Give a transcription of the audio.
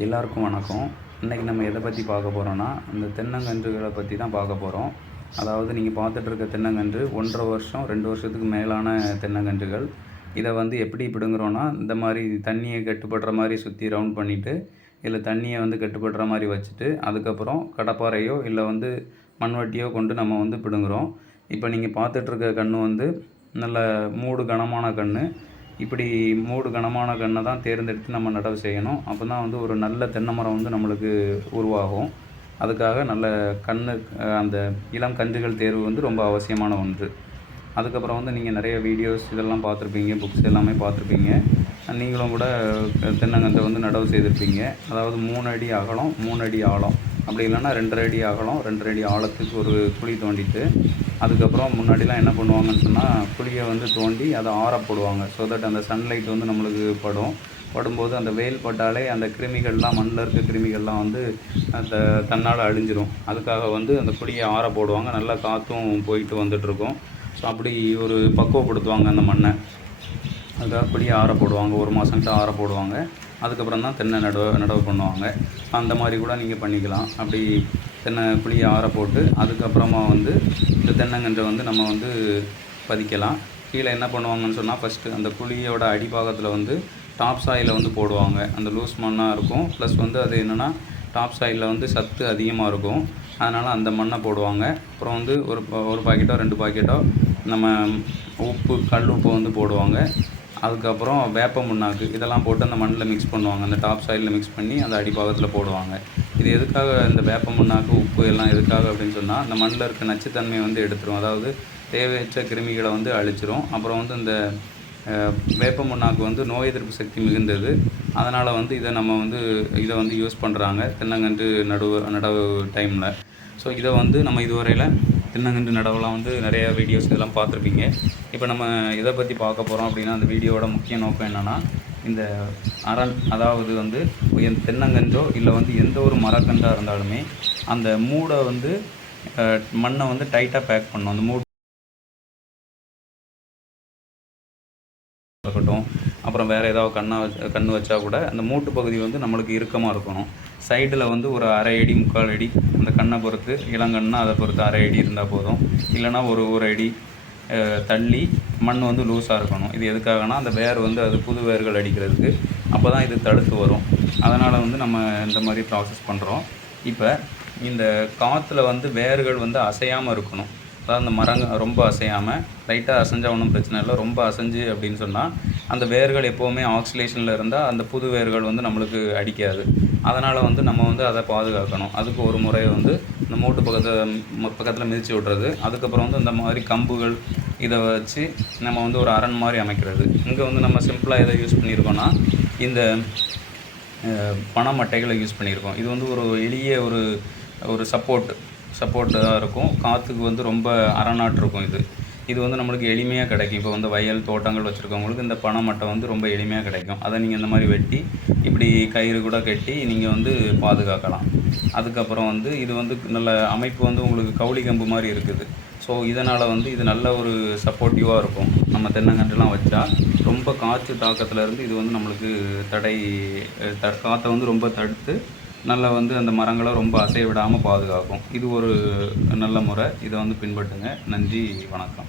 எல்லாருக்கும் வணக்கம். இன்றைக்கி நம்ம எதை பற்றி பார்க்க போகிறோன்னா, இந்த தென்னங்கன்றுகளை பற்றி தான் பார்க்க போகிறோம். அதாவது நீங்கள் பார்த்துட்டு இருக்க தென்னங்கன்று 1.5 வருஷம் 2 வருஷத்துக்கு மேலான தென்னங்கன்றுகள். இதை வந்து எப்படி பிடுங்குறோன்னா, இந்த மாதிரி தண்ணியை கட்டுப்படுற மாதிரி சுற்றி ரவுண்ட் பண்ணிவிட்டு, இதில் தண்ணியை வந்து கட்டுப்படுற மாதிரி வச்சுட்டு, அதுக்கப்புறம் கடப்பாரையோ இல்லை வந்து மண்வெட்டியோ கொண்டு நம்ம வந்து பிடுங்குறோம். இப்போ நீங்கள் பார்த்துட்ருக்க கன்று வந்து நல்ல மூடு கனமான கன்று. இப்படி மூடு கனமான கன்றை தான் தேர்ந்தெடுத்து நம்ம நடவு செய்யணும். அப்போ தான் வந்து ஒரு நல்ல தென்னை மரம் வந்து நம்மளுக்கு உருவாகும். அதுக்காக நல்ல அந்த இளம் கன்றுகள் தேர்வு வந்து ரொம்ப அவசியமான ஒன்று. அதுக்கப்புறம் வந்து நீங்கள் நிறைய வீடியோஸ் இதெல்லாம் பார்த்துருப்பீங்க, புக்ஸ் எல்லாமே பார்த்துருப்பீங்க. நீங்களும் கூட தென்னங்கன்றை வந்து நடவு செய்திருப்பீங்க. அதாவது 3 அடி அகலம் 3 அடி ஆழம், அப்படி இல்லைன்னா 2.5 அடி அகலம் 2.5 அடி ஆழத்துக்கு ஒரு குழி தோண்டிட்டு, அதுக்கப்புறம் முன்னாடிலாம் என்ன பண்ணுவாங்கன்னு சொன்னால், குழியை வந்து தோண்டி அதை ஆற போடுவாங்க. ஸோ தட் அந்த சன்லைட் வந்து நம்மளுக்கு படும்போது அந்த வெயில் பட்டாலே அந்த கிருமிகள்லாம், மண்ணில் இருக்க கிருமிகள்லாம் வந்து அந்த தன்னால் அழிஞ்சிரும். அதுக்காக வந்து அந்த குழியை ஆற போடுவாங்க. நல்லா காற்றும் போயிட்டு வந்துட்டுருக்கும். ஸோ அப்படி ஒரு பக்குவப்படுத்துவாங்க அந்த மண்ணை. அதுக்காக குழியை ஆற போடுவாங்க. 1 மாதம்கிட்ட ஆற போடுவாங்க. அதுக்கப்புறம் தான் தென்னை நடவு பண்ணுவாங்க. அந்த மாதிரி கூட நீங்கள் பண்ணிக்கலாம். அப்படி தென்னை குழியை ஆற போட்டு அதுக்கப்புறமா வந்து இந்த தென்னங்கன்றை வந்து நம்ம வந்து பதிக்கலாம். கீழே என்ன பண்ணுவாங்கன்னு சொன்னால், ஃபஸ்ட்டு அந்த குழியோட அடிப்பாகத்தில் வந்து டாப் சாயிலை வந்து போடுவாங்க. அந்த லூஸ் மண்ணாக இருக்கும். ப்ளஸ் வந்து அது என்னென்னா, டாப் சாயிலில் வந்து சத்து அதிகமாக இருக்கும். அதனால் அந்த மண்ணை போடுவாங்க. அப்புறம் வந்து ஒரு பாக்கெட்டோ 2 பாக்கெட்டோ நம்ம உப்பு, கல் உப்பு வந்து போடுவாங்க. அதுக்கப்புறம் வேப்ப முன்னாக்கு இதெல்லாம் போட்டு அந்த மண்ணில் மிக்ஸ் பண்ணுவாங்க. அந்த டாப் சாயிலில் மிக்ஸ் பண்ணி அந்த அடிப்பாகத்தில் போடுவாங்க. இது எதுக்காக, இந்த வேப்ப முன்னாக்கு உப்பு எல்லாம் எதுக்காக அப்படின்னு சொன்னால், அந்த மண்ணில் இருக்க நச்சுத்தன்மையை வந்து எடுத்துரும். அதாவது தேவையற்ற கிருமிகளை வந்து அழிச்சிரும். அப்புறம் வந்து இந்த வேப்ப முன்னாக்கு வந்து நோய் எதிர்ப்பு சக்தி மிகுந்தது. அதனால் வந்து இதை வந்து யூஸ் பண்ணுறாங்க தென்னங்கன்று நடவு டைமில். ஸோ இதை வந்து நம்ம இதுவரையில் தென்னங்கன்று நடவுலாம் வந்து நிறைய வீடியோஸ் இதெல்லாம் பார்த்துருப்பீங்க. இப்போ நம்ம இதை பற்றி பார்க்க போகிறோம் அப்படின்னா, அந்த வீடியோவோட முக்கிய நோக்கம் என்னென்னா, இந்த அதாவது வந்து தென்னங்கன்றோ இல்லை வந்து எந்த ஒரு மரக்கன்றாக இருந்தாலுமே அந்த மூடை வந்து மண்ணை வந்து டைட்டாக பேக் பண்ணணும். அந்த மூடு இருக்கட்டும், அப்புறம் வேறு ஏதாவது கன்று வச்சா கூட அந்த மூட்டு பகுதி வந்து நம்மளுக்கு இறுக்கமாக இருக்கணும். சைடில் வந்து ஒரு 1/2 அடி 3/4 அடி அந்த கண்ணை பொறுத்து, இளங்கன்னா அதை பொறுத்து 1/2 அடி இருந்தால் போதும். இல்லைனா ஒரு அடி தள்ளி மண் வந்து லூஸாக இருக்கணும். இது எதுக்காகனா, அந்த வேர் வந்து அது புது வேர்கள் அடிக்கிறதுக்கு. அப்போ தான் இது தடுத்து வரும். அதனால் வந்து நம்ம இந்த மாதிரி ப்ராசஸ் பண்ணுறோம். இப்போ இந்த காற்றுல வந்து வேர்கள் வந்து அசையாமல் இருக்கணும். அதாவது அந்த மரங்கள் ரொம்ப அசையாமல், லைட்டாக அசைஞ்சால் ஒன்றும் பிரச்சனை இல்லை. ரொம்ப அசைஞ்சு அப்படின்னு சொன்னால், அந்த வேர்கள் எப்போவுமே ஆக்சிலேஷனில் இருந்தால் அந்த புது வேர்கள் வந்து நம்மளுக்கு அடிக்காது. அதனால் வந்து நம்ம வந்து அதை பாதுகாக்கணும். அதுக்கு ஒரு முறை வந்து இந்த மூட்டு பக்கத்தில் மிதித்து விட்றது. அதுக்கப்புறம் வந்து இந்த மாதிரி கம்புகள் இதை வச்சு நம்ம வந்து ஒரு அரண் மாதிரி அமைக்கிறது. இங்கே வந்து நம்ம சிம்பிளாக எதை யூஸ் பண்ணியிருக்கோன்னா, இந்த பனை மட்டைகளை யூஸ் பண்ணியிருக்கோம். இது வந்து ஒரு எளிய ஒரு சப்போர்ட்டாக இருக்கும். காற்றுக்கு வந்து ரொம்ப அரணாட்டு இருக்கும். இது வந்து நம்மளுக்கு எளிமையாக கிடைக்கும். இப்போ வந்து வயல் தோட்டங்கள் வச்சுருக்கவங்களுக்கு இந்த பனை மட்டை வந்து ரொம்ப எளிமையாக கிடைக்கும். அதை நீங்கள் இந்த மாதிரி வெட்டி இப்படி கயிறு கூட கட்டி நீங்கள் வந்து பாதுகாக்கலாம். அதுக்கப்புறம் வந்து இது வந்து நல்ல அமைப்பு வந்து உங்களுக்கு கவுளி கம்பு மாதிரி இருக்குது. ஸோ இதனால் வந்து இது நல்ல ஒரு சப்போர்ட்டிவாக இருக்கும். நம்ம தென்னங்கன்றுலாம் வச்சா ரொம்ப காற்று தாக்கத்துலேருந்து இது வந்து நம்மளுக்கு காற்றை வந்து ரொம்ப தடுத்து நல்லா வந்து அந்த மரங்களை ரொம்ப அசைய விடாமல் பாதுகாக்கும். இது ஒரு நல்ல முறை. இதை வந்து பின்பற்றுங்க. நன்றி, வணக்கம்.